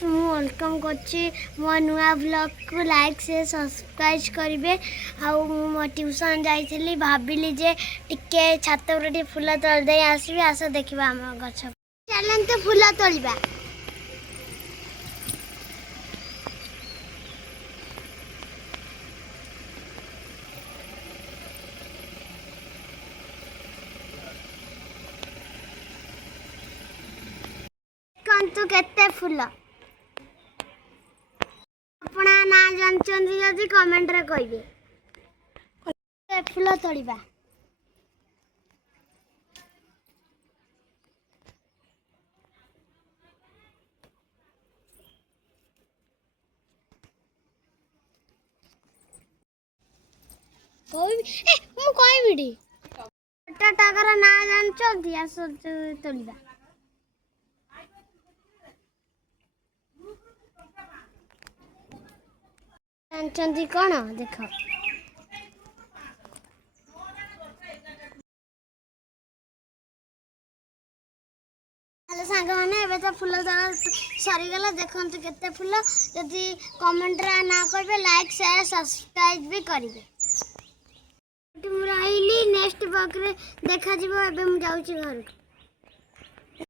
Welcome करछि मो नुआ ब्लॉग को लाइक से सब्सक्राइब करेंगे। आउ मो ट्यूशन जाइली भाविली जे टिके छात टे फूल तोड़ दे आसबि आस देखा आम गछ चलते फूल तोड़वा। कंतु केते फूल अपना ना जानचंदी जदि कमेंट रे कहिबे। फूल तोड़वा मु कहबी टाकर ना जानचंदी आस तोड़वा। जानचंदी कौन देख हेलो सांग मैंने तो फूल तोड़ा सरीगला देखते केते फूल जदि कमेंट ना करेंगे लाइक शेयर सब्सक्राइब भी करेंगे। रही नेक्स्ट ब्लॉग रे देखा जीवो। एबे मु जाउची घर को।